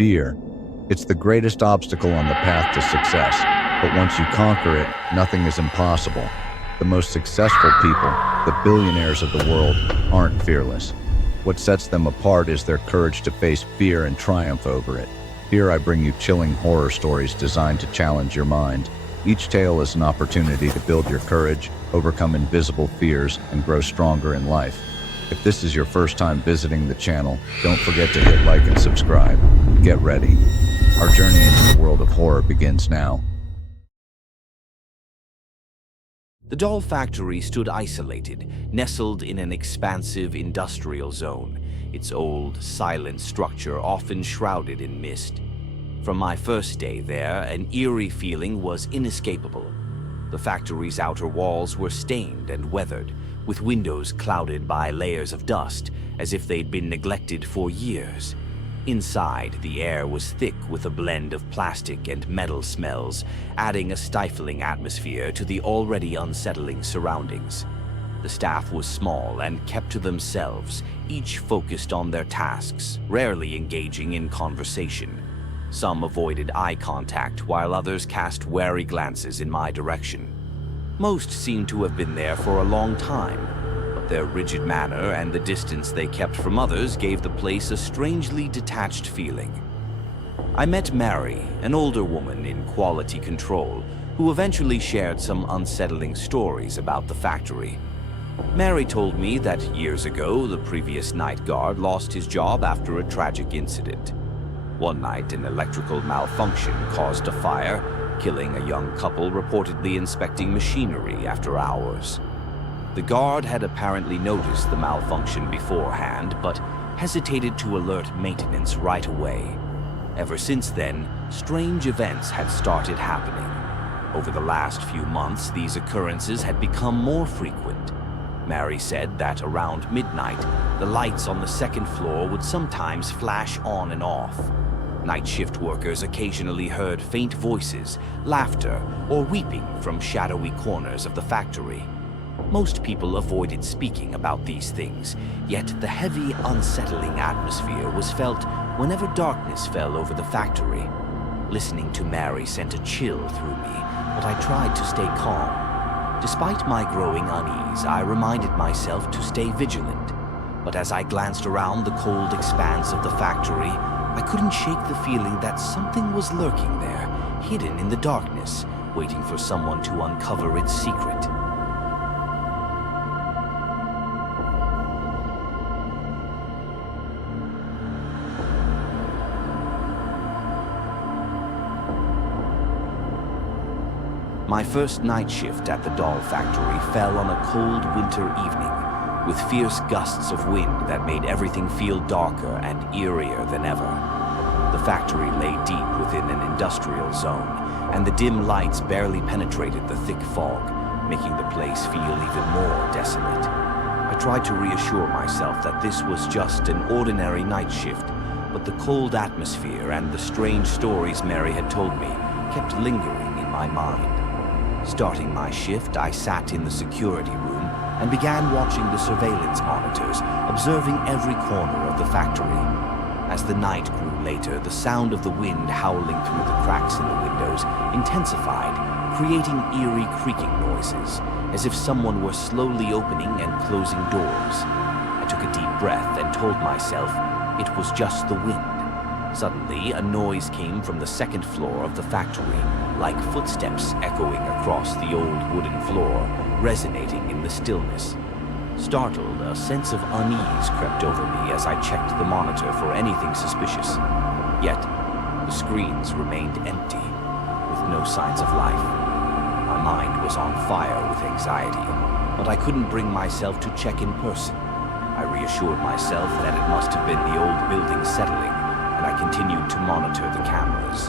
Fear. It's the greatest obstacle on the path to success, but once you conquer it, nothing is impossible. The most successful people, the billionaires of the world, aren't fearless. What sets them apart is their courage to face fear and triumph over it. Here I bring you chilling horror stories designed to challenge your mind. Each tale is an opportunity to build your courage, overcome invisible fears, and grow stronger in life. If this is your first time visiting the channel, don't forget to hit like and subscribe. Get ready. Our journey into the world of horror begins now. The doll factory stood isolated, nestled in an expansive industrial zone, its old, silent structure often shrouded in mist. From my first day there, an eerie feeling was inescapable. The factory's outer walls were stained and weathered, with windows clouded by layers of dust, as if they'd been neglected for years. Inside, the air was thick with a blend of plastic and metal smells, adding a stifling atmosphere to the already unsettling surroundings. The staff was small and kept to themselves, each focused on their tasks, rarely engaging in conversation. Some avoided eye contact, while others cast wary glances in my direction. Most seemed to have been there for a long time, but their rigid manner and the distance they kept from others gave the place a strangely detached feeling. I met Mary, an older woman in quality control, who eventually shared some unsettling stories about the factory. Mary told me that years ago, the previous night guard lost his job after a tragic incident. One night, an electrical malfunction caused a fire, killing a young couple reportedly inspecting machinery after hours. The guard had apparently noticed the malfunction beforehand, but hesitated to alert maintenance right away. Ever since then, strange events had started happening. Over the last few months, these occurrences had become more frequent. Mary said that around midnight, the lights on the second floor would sometimes flash on and off. Night shift workers occasionally heard faint voices, laughter, or weeping from shadowy corners of the factory. Most people avoided speaking about these things, yet the heavy, unsettling atmosphere was felt whenever darkness fell over the factory. Listening to Mary sent a chill through me, but I tried to stay calm. Despite my growing unease, I reminded myself to stay vigilant. But as I glanced around the cold expanse of the factory, I couldn't shake the feeling that something was lurking there, hidden in the darkness, waiting for someone to uncover its secret. My first night shift at the doll factory fell on a cold winter evening, with fierce gusts of wind that made everything feel darker and eerier than ever. The factory lay deep within an industrial zone, and the dim lights barely penetrated the thick fog, making the place feel even more desolate. I tried to reassure myself that this was just an ordinary night shift, but the cold atmosphere and the strange stories Mary had told me kept lingering in my mind. Starting my shift, I sat in the security room and began watching the surveillance monitors, observing every corner of the factory. As the night grew later, the sound of the wind howling through the cracks in the windows intensified, creating eerie creaking noises, as if someone were slowly opening and closing doors. I took a deep breath and told myself it was just the wind. Suddenly, a noise came from the second floor of the factory, like footsteps echoing across the old wooden floor, resonating in the stillness. Startled, a sense of unease crept over me as I checked the monitor for anything suspicious. Yet, the screens remained empty, with no signs of life. My mind was on fire with anxiety, but I couldn't bring myself to check in person. I reassured myself that it must have been the old building settling, and I continued to monitor the cameras.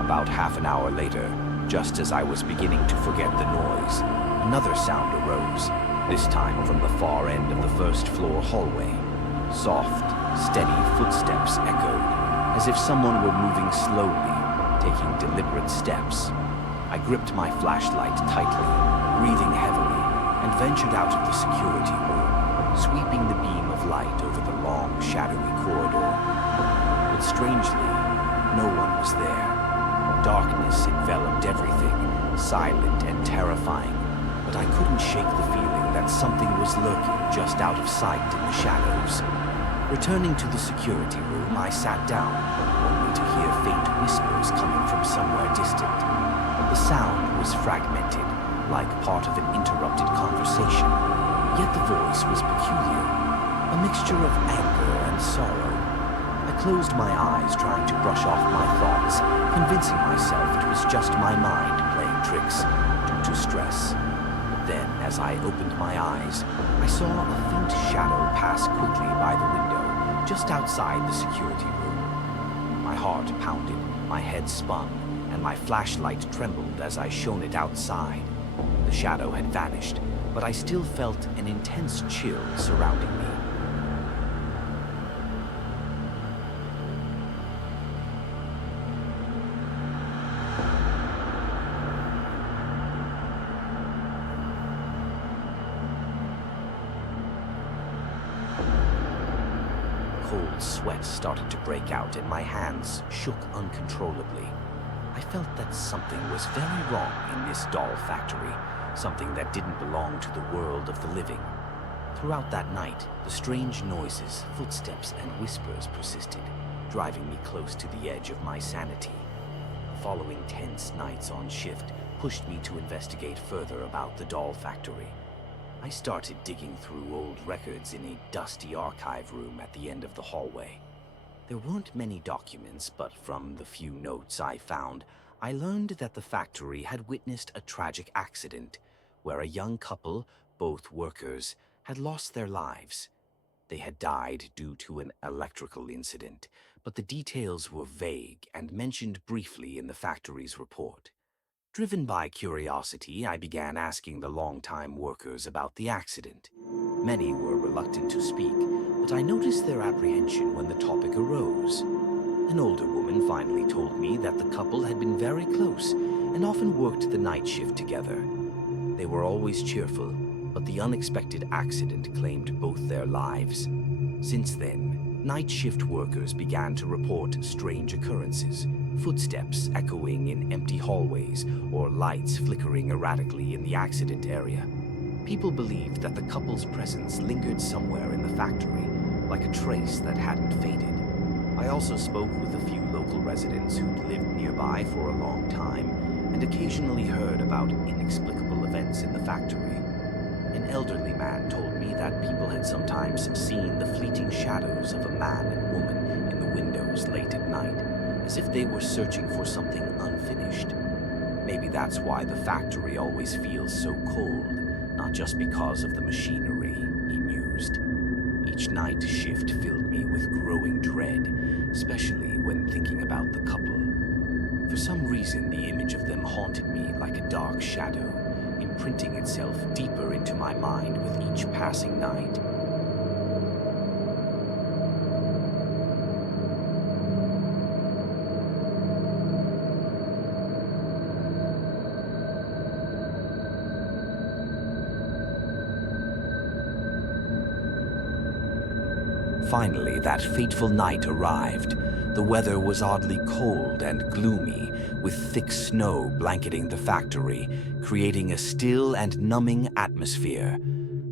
About half an hour later, just as I was beginning to forget the noise, another sound arose, this time from the far end of the first floor hallway. Soft, steady footsteps echoed, as if someone were moving slowly, taking deliberate steps. I gripped my flashlight tightly, breathing heavily, and ventured out of the security room, sweeping the beam of light over the long, shadowy corridor. But strangely, No one was there. Darkness enveloped everything, silent and terrifying, but I couldn't shake the feeling that something was lurking just out of sight in the shadows. Returning to the security room, I sat down, only to hear faint whispers coming from somewhere distant. The sound was fragmented, like part of an interrupted conversation, yet the voice was peculiar, a mixture of anger and sorrow. I closed my eyes, trying to brush off my thoughts, convincing myself it was just my mind playing tricks due to stress. Then, as I opened my eyes, I saw a faint shadow pass quickly by the window, just outside the security room. My heart pounded, my head spun, and my flashlight trembled as I shone it outside. The shadow had vanished, but I still felt an intense chill surrounding me. Cold sweat started to break out and my hands shook uncontrollably. I felt that something was very wrong in this doll factory, something that didn't belong to the world of the living. Throughout that night, the strange noises, footsteps, and whispers persisted, driving me close to the edge of my sanity. The following tense nights on shift pushed me to investigate further about the doll factory. I started digging through old records in a dusty archive room at the end of the hallway. There weren't many documents, but from the few notes I found, I learned that the factory had witnessed a tragic accident where a young couple, both workers, had lost their lives. They had died due to an electrical incident, but the details were vague and mentioned briefly in the factory's report. Driven by curiosity, I began asking the longtime workers about the accident. Many were reluctant to speak, but I noticed their apprehension when the topic arose. An older woman finally told me that the couple had been very close and often worked the night shift together. They were always cheerful, but the unexpected accident claimed both their lives. Since then, night shift workers began to report strange occurrences, footsteps echoing in empty hallways or lights flickering erratically in the accident area. People believed that the couple's presence lingered somewhere in the factory, like a trace that hadn't faded. I also spoke with a few local residents who'd lived nearby for a long time and occasionally heard about inexplicable events in the factory. An elderly man told me that people had sometimes seen the fleeting shadows of a man and woman in the windows late at night, as if they were searching for something unfinished. Maybe that's why the factory always feels so cold, not just because of the machinery, he mused. Each night shift filled me with growing dread, especially when thinking about the couple. For some reason, the image of them haunted me like a dark shadow, imprinting itself deeper into my mind with each passing night. Finally, that fateful night arrived. The weather was oddly cold and gloomy, with thick snow blanketing the factory, creating a still and numbing atmosphere.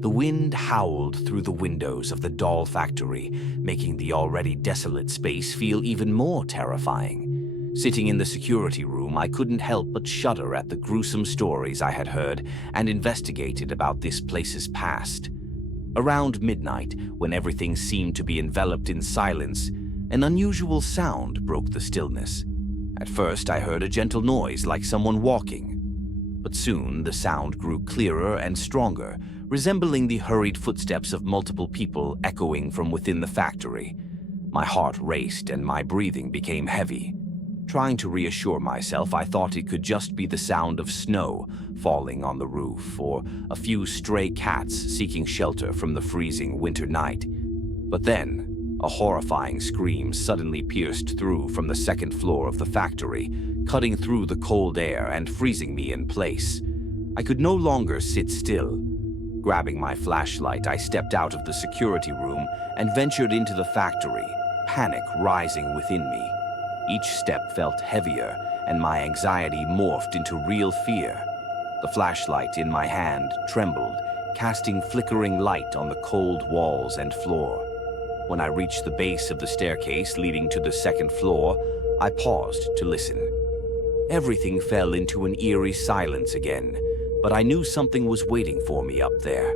The wind howled through the windows of the doll factory, making the already desolate space feel even more terrifying. Sitting in the security room, I couldn't help but shudder at the gruesome stories I had heard and investigated about this place's past. Around midnight, when everything seemed to be enveloped in silence, an unusual sound broke the stillness. At first, I heard a gentle noise like someone walking. But soon, the sound grew clearer and stronger, resembling the hurried footsteps of multiple people echoing from within the factory. My heart raced and my breathing became heavy. Trying to reassure myself, I thought it could just be the sound of snow falling on the roof or a few stray cats seeking shelter from the freezing winter night. But then, a horrifying scream suddenly pierced through from the second floor of the factory, cutting through the cold air and freezing me in place. I could no longer sit still. Grabbing my flashlight, I stepped out of the security room and ventured into the factory, panic rising within me. Each step felt heavier, and my anxiety morphed into real fear. The flashlight in my hand trembled, casting flickering light on the cold walls and floor. When I reached the base of the staircase leading to the second floor, I paused to listen. Everything fell into an eerie silence again, but I knew something was waiting for me up there.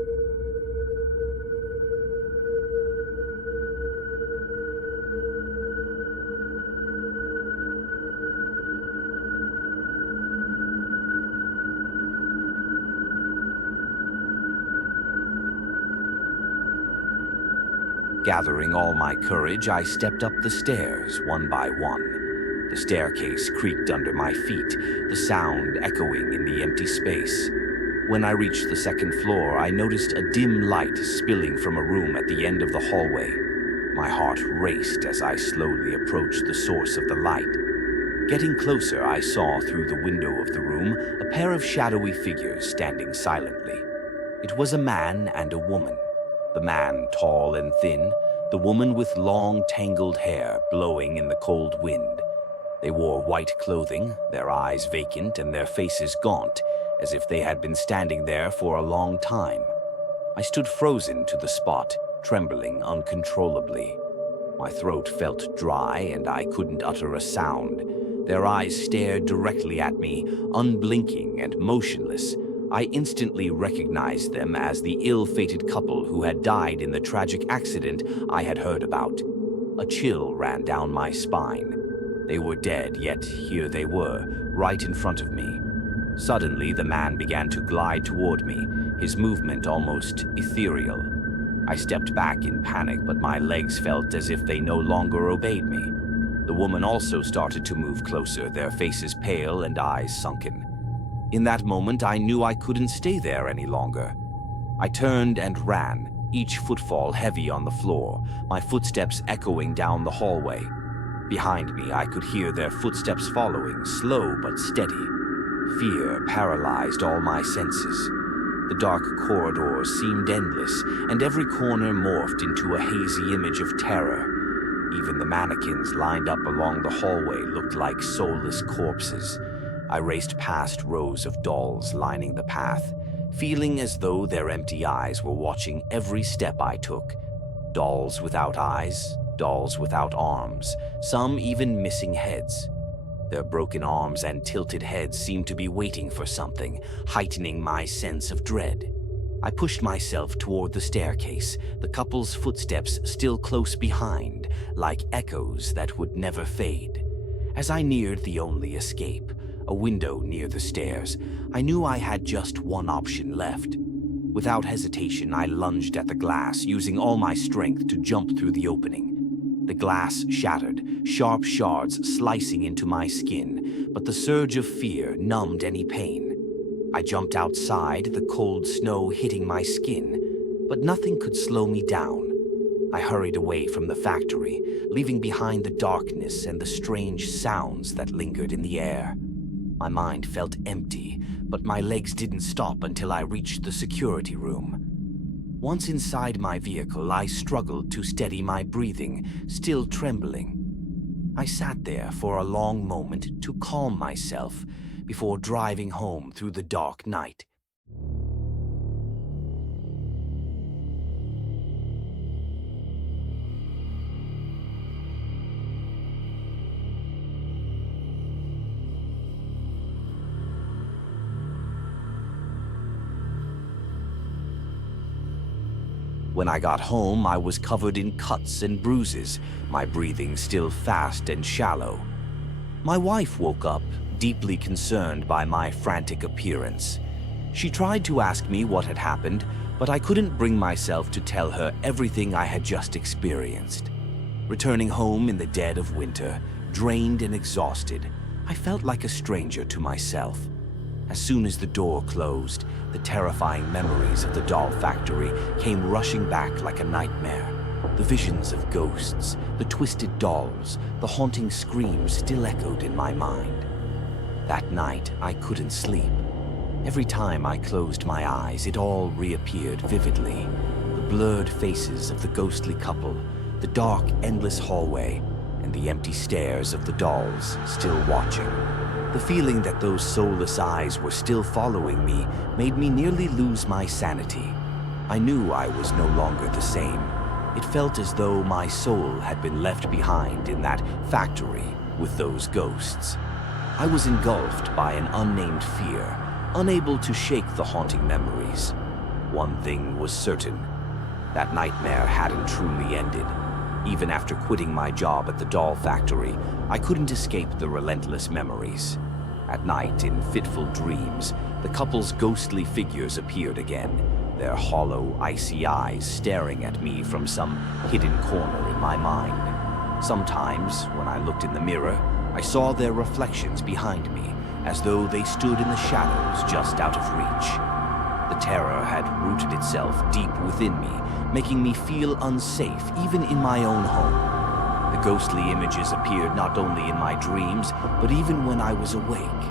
Gathering all my courage, I stepped up the stairs one by one. The staircase creaked under my feet, the sound echoing in the empty space. When I reached the second floor, I noticed a dim light spilling from a room at the end of the hallway. My heart raced as I slowly approached the source of the light. Getting closer, I saw through the window of the room a pair of shadowy figures standing silently. It was a man and a woman. The man tall and thin, the woman with long, tangled hair blowing in the cold wind. They wore white clothing, their eyes vacant and their faces gaunt, as if they had been standing there for a long time. I stood frozen to the spot, trembling uncontrollably. My throat felt dry and I couldn't utter a sound. Their eyes stared directly at me, unblinking and motionless. I instantly recognized them as the ill-fated couple who had died in the tragic accident I had heard about. A chill ran down my spine. They were dead, yet here they were, right in front of me. Suddenly, the man began to glide toward me, his movement almost ethereal. I stepped back in panic, but my legs felt as if they no longer obeyed me. The woman also started to move closer, their faces pale and eyes sunken. In that moment, I knew I couldn't stay there any longer. I turned and ran, each footfall heavy on the floor, my footsteps echoing down the hallway. Behind me, I could hear their footsteps following, slow but steady. Fear paralyzed all my senses. The dark corridors seemed endless, and every corner morphed into a hazy image of terror. Even the mannequins lined up along the hallway looked like soulless corpses. I raced past rows of dolls lining the path, feeling as though their empty eyes were watching every step I took. Dolls without eyes, dolls without arms, some even missing heads. Their broken arms and tilted heads seemed to be waiting for something, heightening my sense of dread. I pushed myself toward the staircase, the couple's footsteps still close behind, like echoes that would never fade. As I neared the only escape, a window near the stairs, I knew I had just one option left. Without hesitation, I lunged at the glass, using all my strength to jump through the opening. The glass shattered, sharp shards slicing into my skin, but the surge of fear numbed any pain. I jumped outside, the cold snow hitting my skin, but nothing could slow me down. I hurried away from the factory, leaving behind the darkness and the strange sounds that lingered in the air. My mind felt empty, but my legs didn't stop until I reached the security room. Once inside my vehicle, I struggled to steady my breathing, still trembling. I sat there for a long moment to calm myself before driving home through the dark night. When I got home, I was covered in cuts and bruises, my breathing still fast and shallow. My wife woke up, deeply concerned by my frantic appearance. She tried to ask me what had happened, but I couldn't bring myself to tell her everything I had just experienced. Returning home in the dead of winter, drained and exhausted, I felt like a stranger to myself. As soon as the door closed, the terrifying memories of the doll factory came rushing back like a nightmare. The visions of ghosts, the twisted dolls, the haunting screams still echoed in my mind. That night, I couldn't sleep. Every time I closed my eyes, it all reappeared vividly. The blurred faces of the ghostly couple, the dark, endless hallway, and and the empty stares of the dolls still watching. The feeling that those soulless eyes were still following me made me nearly lose my sanity. I knew I was no longer the same. It felt as though my soul had been left behind in that factory with those ghosts. I was engulfed by an unnamed fear, unable to shake the haunting memories. One thing was certain: that nightmare hadn't truly ended. Even after quitting my job at the doll factory, I couldn't escape the relentless memories. At night, in fitful dreams, the couple's ghostly figures appeared again, their hollow, icy eyes staring at me from some hidden corner in my mind. Sometimes, when I looked in the mirror, I saw their reflections behind me, as though they stood in the shadows just out of reach. The terror had rooted itself deep within me, making me feel unsafe even in my own home. The ghostly images appeared not only in my dreams, but even when I was awake.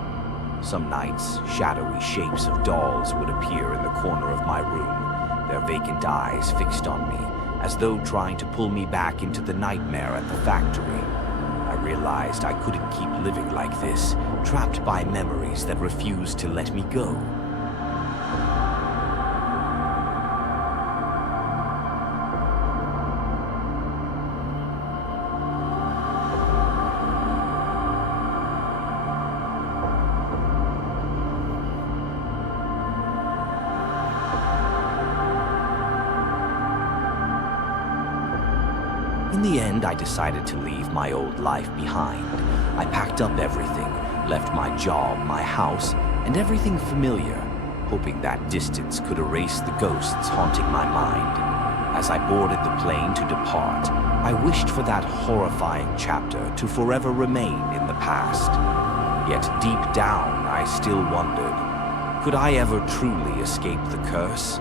Some nights, shadowy shapes of dolls would appear in the corner of my room, their vacant eyes fixed on me, as though trying to pull me back into the nightmare at the factory. I realized I couldn't keep living like this, trapped by memories that refused to let me go. In the end, I decided to leave my old life behind. I packed up everything, left my job, my house, and everything familiar, hoping that distance could erase the ghosts haunting my mind. As I boarded the plane to depart, I wished for that horrifying chapter to forever remain in the past. Yet deep down, I still wondered, could I ever truly escape the curse?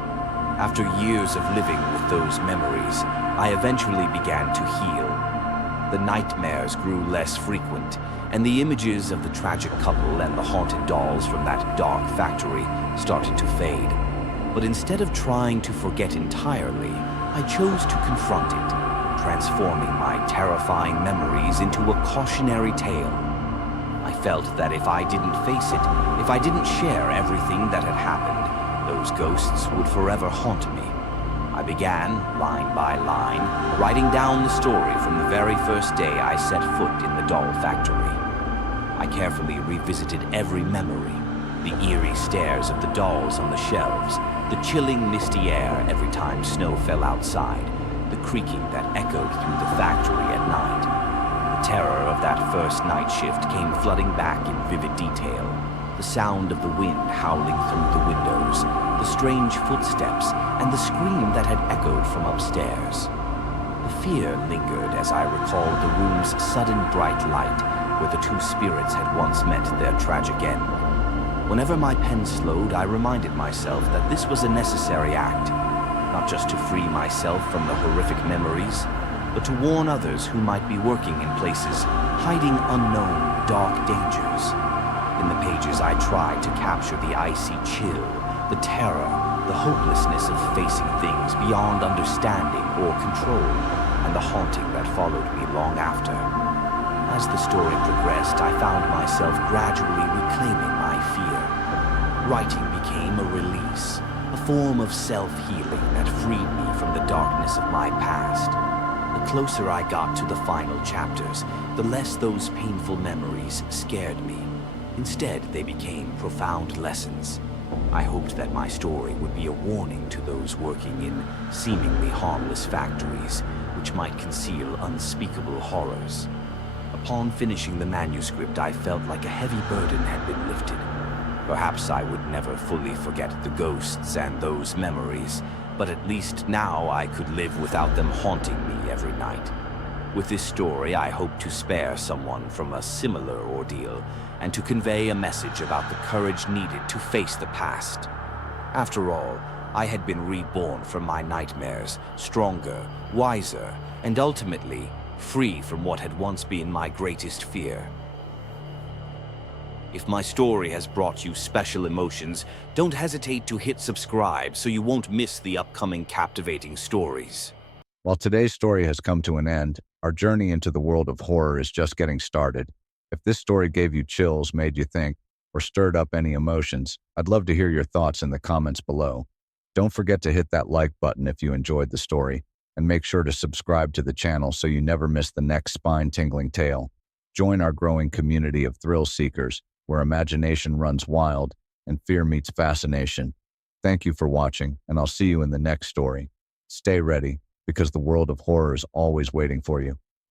After years of living with those memories, I eventually began to heal. The nightmares grew less frequent, and the images of the tragic couple and the haunted dolls from that dark factory started to fade. But instead of trying to forget entirely, I chose to confront it, transforming my terrifying memories into a cautionary tale. I felt that if I didn't face it, if I didn't share everything that had happened, those ghosts would forever haunt me. I began, line by line, writing down the story from the very first day I set foot in the doll factory. I carefully revisited every memory: the eerie stares of the dolls on the shelves, the chilling, misty air every time snow fell outside, the creaking that echoed through the factory at night. The terror of that first night shift came flooding back in vivid detail. The sound of the wind howling through the windows, the strange footsteps, and the scream that had echoed from upstairs. The fear lingered as I recalled the room's sudden bright light, where the two spirits had once met their tragic end. Whenever my pen slowed, I reminded myself that this was a necessary act, not just to free myself from the horrific memories, but to warn others who might be working in places hiding unknown, dark dangers. In the pages, I tried to capture the icy chill, the terror, the hopelessness of facing things beyond understanding or control, and the haunting that followed me long after. As the story progressed, I found myself gradually reclaiming my fear. Writing became a release, a form of self-healing that freed me from the darkness of my past. The closer I got to the final chapters, the less those painful memories scared me. Instead, they became profound lessons. I hoped that my story would be a warning to those working in seemingly harmless factories, which might conceal unspeakable horrors. Upon finishing the manuscript, I felt like a heavy burden had been lifted. Perhaps I would never fully forget the ghosts and those memories, but at least now I could live without them haunting me every night. With this story, I hope to spare someone from a similar ordeal and to convey a message about the courage needed to face the past. After all, I had been reborn from my nightmares, stronger, wiser, and ultimately free from what had once been my greatest fear. If my story has brought you special emotions, don't hesitate to hit subscribe so you won't miss the upcoming captivating stories. While today's story has come to an end, Our journey into the world of horror is just getting started. If this story gave you chills, made you think, or stirred up any emotions, I'd love to hear your thoughts in the comments below. Don't forget to hit that like button if you enjoyed the story, and make sure to subscribe to the channel so you never miss the next spine-tingling tale. Join our growing community of thrill seekers, where imagination runs wild and fear meets fascination. Thank you for watching, and I'll see you in the next story. Stay ready, because the world of horror is always waiting for you.